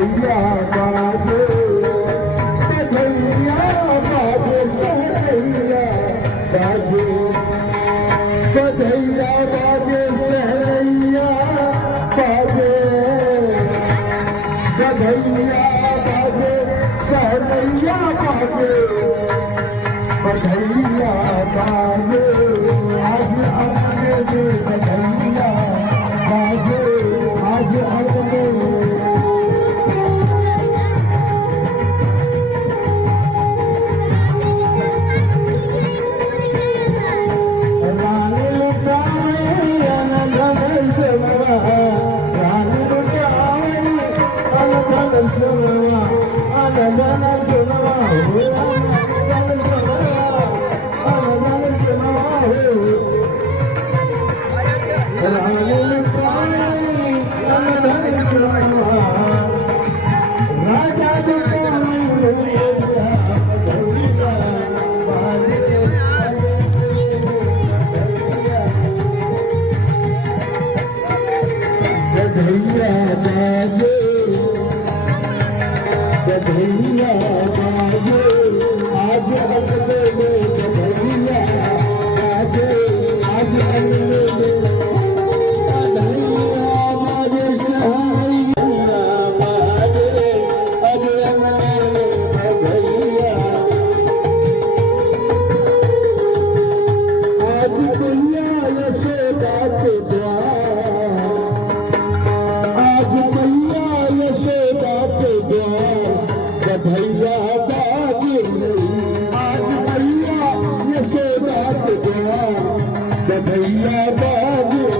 बाजैया बाद सहन सधैया राज सहरैयाधैया बाज़ सहला बाज़े বাবা